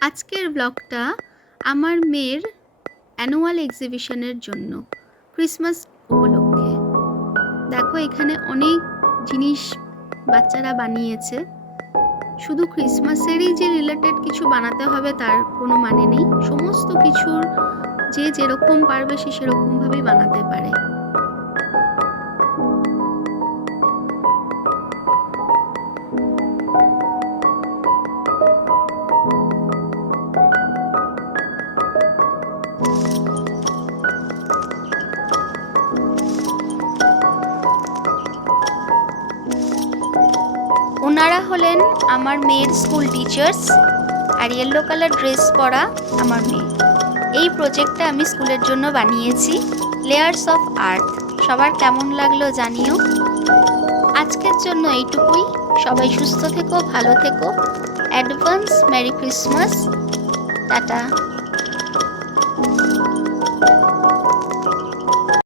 আজকের ব্লগটা আমার মেয়ের অ্যানুয়াল এক্সিবিশনের জন্য, ক্রিসমাস উপলক্ষে। দেখো এখানে অনেক জিনিস বাচ্চারা বানিয়েছে। শুধু ক্রিসমাসেরই যে রিলেটেড কিছু বানাতে হবে তার কোনো মানে নেই, সমস্ত কিছুর যে যেরকম পারবে সে সেরকমভাবেই বানাতে পারে। ওনারা হলেন আমার মেয়ের স্কুল টিচার্স, আর ইয়েলো কালার ড্রেস পরা আমার মেয়ে। এই প্রজেক্টটা আমি স্কুলের জন্য বানিয়েছি, লেয়ার্স অফ আর্থ। সবার কেমন লাগলো জানিও। আজকের জন্য এইটুকুই। সবাই সুস্থ থেকো, ভালো থেকো। Advance merry Christmas. টাটা।